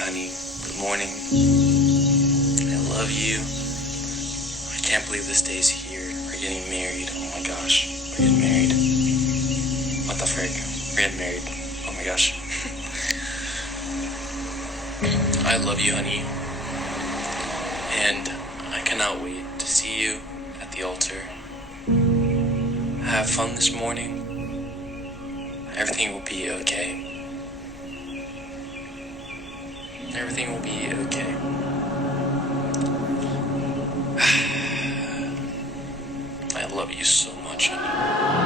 honey. Good morning. I love you. I can't believe this day's here. We're getting married. Oh my gosh. We're getting married. What the frick? We're getting married. Oh my gosh. I love you, honey. And I cannot wait to see you at the altar. Have fun this morning. Everything will be okay. Everything will be okay. I love you so much, honey.